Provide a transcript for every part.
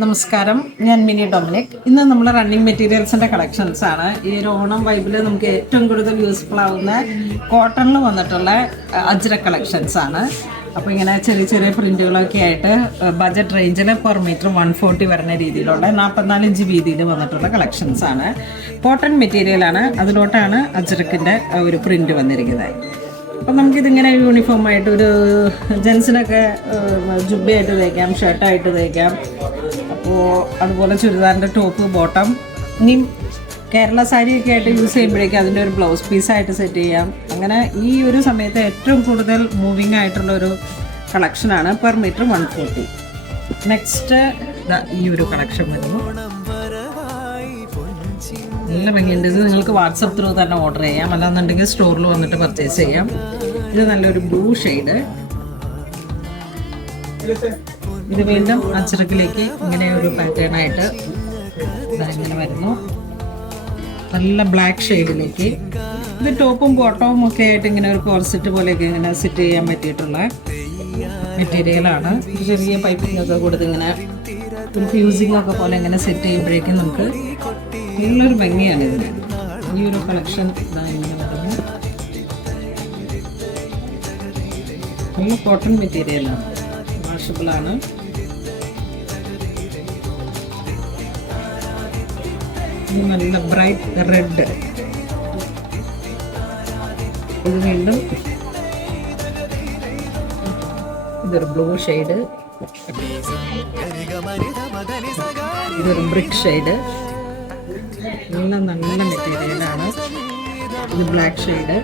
നമസ്കാരം, ഞാൻ mini Dominic. ഇന്ന് നമ്മൾ റണ്ണിങ് മെറ്റീരിയൽസിൻ്റെ കളക്ഷൻസ് ആണ്. ഈ ഒരു ഓണം വൈബിൽ നമുക്ക് ഏറ്റവും കൂടുതൽ യൂസ്ഫുൾ ആവുന്ന കോട്ടണിൽ വന്നിട്ടുള്ള അജ്രക് കളക്ഷൻസ് ആണ്. അപ്പോൾ ഇങ്ങനെ ചെറിയ ചെറിയ പ്രിൻറ്റുകളൊക്കെ ആയിട്ട് ബജറ്റ് റേഞ്ചിൽ പെർ മീറ്റർ 140 വരുന്ന രീതിയിലുള്ള 44 ഇഞ്ച് വീതിയിൽ വന്നിട്ടുള്ള കളക്ഷൻസ് ആണ്. കോട്ടൺ മെറ്റീരിയലാണ്, അതിലോട്ടാണ് അജ്രക്കിൻ്റെ ഒരു പ്രിൻറ്റ് വന്നിരിക്കുന്നത്. അപ്പം നമുക്കിതിങ്ങനെ യൂണിഫോമായിട്ട് ഒരു ജെൻസിനൊക്കെ ജുബ്ബയായിട്ട് തയ്ക്കാം, ഷർട്ടായിട്ട് തയ്ക്കാം. അപ്പോൾ അതുപോലെ ചുരിദാറിൻ്റെ ടോപ്പ്, ബോട്ടം, ഇനിയും കേരള സാരിയൊക്കെ ആയിട്ട് യൂസ് ചെയ്യുമ്പോഴേക്കും അതിൻ്റെ ഒരു ബ്ലൗസ് പീസായിട്ട് സെറ്റ് ചെയ്യാം. അങ്ങനെ ഈ ഒരു സമയത്ത് ഏറ്റവും കൂടുതൽ മൂവിങ് ആയിട്ടുള്ളൊരു കളക്ഷനാണ് പെർ മീറ്റർ 140. നെക്സ്റ്റ് ഈ ഒരു കളക്ഷൻ വരുന്നു. നല്ല ഭംഗിയുണ്ട്. ഇത് നിങ്ങൾക്ക് വാട്സപ്പ് ത്രൂ തന്നെ ഓർഡർ ചെയ്യാം, അല്ലാന്നുണ്ടെങ്കിൽ സ്റ്റോറിൽ വന്നിട്ട് പർച്ചേസ് ചെയ്യാം. ഇത് നല്ലൊരു ബ്ലൂ ഷെയ്ഡ്. ഇത് വീണ്ടും അച്ചറക്കിലേക്ക് ഇങ്ങനെ ഒരു പാറ്റേൺ ആയിട്ട് ഇങ്ങനെ വരുന്നു. നല്ല ബ്ലാക്ക് ഷെയ്ഡിലേക്ക് ഇത് ടോപ്പും ബോട്ടവും ഒക്കെ ആയിട്ട് ഇങ്ങനെ ഒരു കോർസെറ്റ് പോലെയൊക്കെ ഇങ്ങനെ സെറ്റ് ചെയ്യാൻ പറ്റിയിട്ടുള്ള മെറ്റീരിയലാണ്. ചെറിയ പൈപ്പിംഗ് ഒക്കെ കൊടുത്ത് ഇങ്ങനെ ഒരു ഫ്യൂസിംഗ് ഒക്കെ പോലെ ഇങ്ങനെ സെറ്റ് ചെയ്യുമ്പോഴേക്കും നമുക്ക് നല്ലൊരു ഭംഗിയാണ് ഇതിന്. ഈ ഒരു കളക്ഷൻ ഇങ്ങനെ വരുന്നു. നല്ല കോട്ടൺ മെറ്റീരിയലാണ്, വാഷബിളാണ്. നല്ല ബ്രൈറ്റ് റെഡ്. ഇത് വീണ്ടും ഇതൊരു ബ്ലൂ ഷെയ്ഡ്, ഇതൊരു ബ്രിക്ക് ഷെയ്ഡ്. നല്ല നല്ല മെറ്റീരിയലാണ്. ഇത് ബ്ലാക്ക് ഷെയ്ഡ്.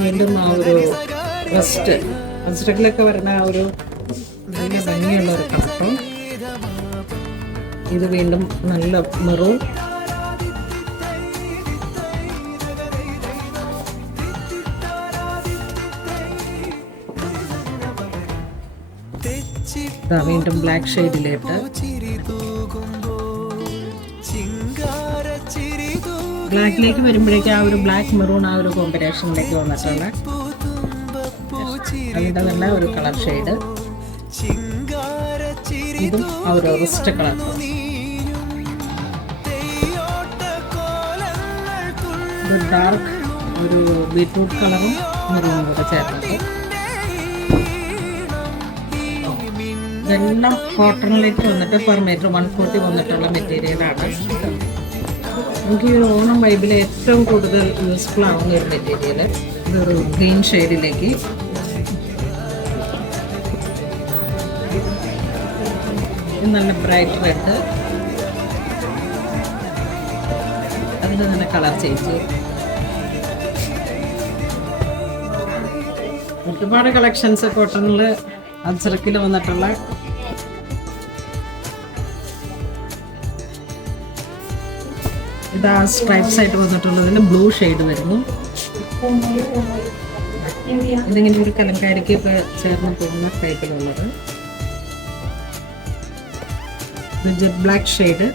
വീണ്ടും ആ ഒരു റസ്റ്റ് അസ്ട്രക്കിലൊക്കെ വരുന്ന ആ ഒരു നല്ല ഭംഗിയുള്ള ഒരു കളറും. ഇത് വീണ്ടും നല്ല മെറൂൺ. വീണ്ടും ബ്ലാക്ക് ഷെയ്ഡിലേക്ക്. ബ്ലാക്കിലേക്ക് വരുമ്പോഴേക്കും ആ ഒരു ബ്ലാക്ക് മെറൂൺ ആ ഒരു കോമ്പിനേഷനിലേക്ക് വന്നിട്ടുള്ള അതിൻ്റെ തന്നെ ഒരു കളർ ഷെയ്ഡ്. ഇതും ആ ഒരു റസ്റ്റ് കളർ. ഇത് ഡാർക്ക് ഒരു ബീറ്റ്റൂട്ട് കളറും മെറൂണും കൂടെ ചേർന്നത്. ഇതെല്ലാം കോട്ടണിലേക്ക് വന്നിട്ട് പെർ മീറ്റർ 140 വന്നിട്ടുള്ള മെറ്റീരിയലാണ്. നമുക്ക് ഈ ഒരു ഓണം വൈബിൽ ഏറ്റവും കൂടുതൽ യൂസ്ഫുൾ ആവുന്ന ഒരു മെറ്റീരിയൽ. ഇതൊരു ഗ്രീൻ ഷെയ്ഡിലേക്ക്. നല്ല ബ്രൈറ്റ് റെഡ്. അതിൻ്റെ തന്നെ കളർ ചേഞ്ച്. ഒരുപാട് കളക്ഷൻസ് കോട്ടണിൽ അജ്രക്കിൽ വന്നിട്ടുള്ള. ഇതാ സ്ട്രൈപ്സ് ആയിട്ട് വന്നിട്ടുള്ളതിൽ ബ്ലൂ ഷെയ്ഡ് വരുന്നു. ഇതിങ്ങനെ ഒരു കലങ്കാരിക്ക് ഒക്കെ ചേർന്ന് പോകുന്ന ടൈപ്പിലുള്ളത്. ജെറ്റ് ബ്ലാക്ക് ഷെയ്ഡ്,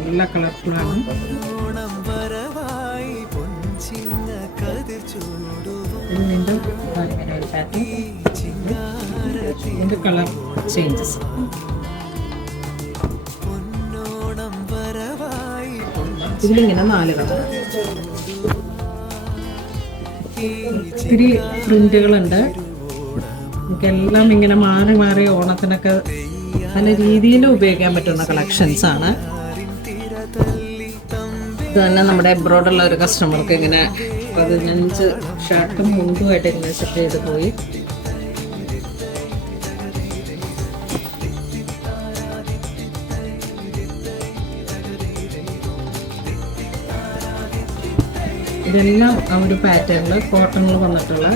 നല്ല കളർഫുള്ളാണ്. ഇത് വീണ്ടും ഇങ്ങനെ ഒരു പാറ്റേൺ. ഇതിൻ്റെ കളർ ചേഞ്ചസ്. ഇതിലിങ്ങനെ 4 കളർ. ഒത്തിരി പ്രിന്റുകളുണ്ട്. നമുക്കെല്ലാം ഇങ്ങനെ മാറി മാറി ഓണത്തിനൊക്കെ നല്ല രീതിയിൽ ഉപയോഗിക്കാൻ പറ്റുന്ന കളക്ഷൻസ് ആണ്. ഇത് തന്നെ നമ്മുടെ എബ്രോഡുള്ള ഒരു കസ്റ്റമർക്ക് ഇങ്ങനെ 15 ഷർട്ടും മുണ്ടുമായിട്ട് ഇങ്ങനെ സെറ്റ് ചെയ്ത് പോയി. ഇതെല്ലാം ആ ഒരു പാറ്റേണിൽ കോട്ടണിൽ വന്നിട്ടുള്ള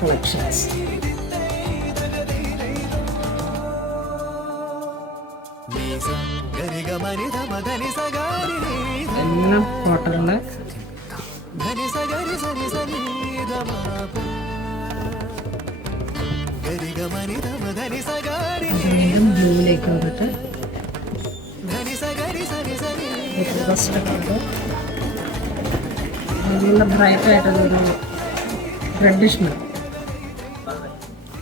കളക്ഷൻസ്. എല്ലാം കോട്ടണിൽ. വീണ്ടും ബ്ലൂയിലേക്ക് വന്നിട്ട് നല്ല ബ്രൈറ്റ് ആയിട്ടൊരു റെഡിഷ്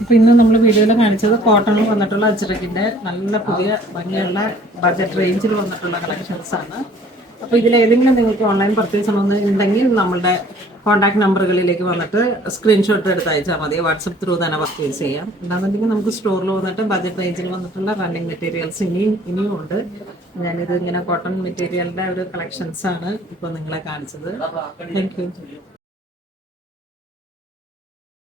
അപ്പോൾ ഇന്ന് നമ്മൾ വീഡിയോയിൽ കാണിച്ചത് കോട്ടണിൽ വന്നിട്ടുള്ള അജ്രക്കിൻ്റെ നല്ല പുതിയ ഭംഗിയുള്ള ബഡ്ജറ്റ് റേഞ്ചിൽ വന്നിട്ടുള്ള കളക്ഷൻസ് ആണ്. അപ്പോൾ ഇതിലേതെങ്കിലും നിങ്ങൾക്ക് ഓൺലൈൻ പർച്ചേസ് ഉണ്ടെങ്കിൽ നമ്മളുടെ കോൺടാക്ട് നമ്പറുകളിലേക്ക് വന്നിട്ട് സ്ക്രീൻഷോട്ട് എടുത്ത് അയച്ചാൽ മതി. വാട്സപ്പ് ത്രൂ തന്നെ പർച്ചേസ് ചെയ്യാം. അല്ലാന്നുണ്ടെങ്കിൽ നമുക്ക് സ്റ്റോറിൽ വന്നിട്ട് ബഡ്ജറ്റ് റേഞ്ചിൽ വന്നിട്ടുള്ള റണ്ണിങ് മെറ്റീരിയൽസ് ഇനിയും ഉണ്ട്. ഞാനിത് ഇങ്ങനെ കോട്ടൺ മെറ്റീരിയലിൻ്റെ ഒരു കളക്ഷൻസാണ് ഇപ്പോൾ നിങ്ങളെ കാണിച്ചത്. Thank you.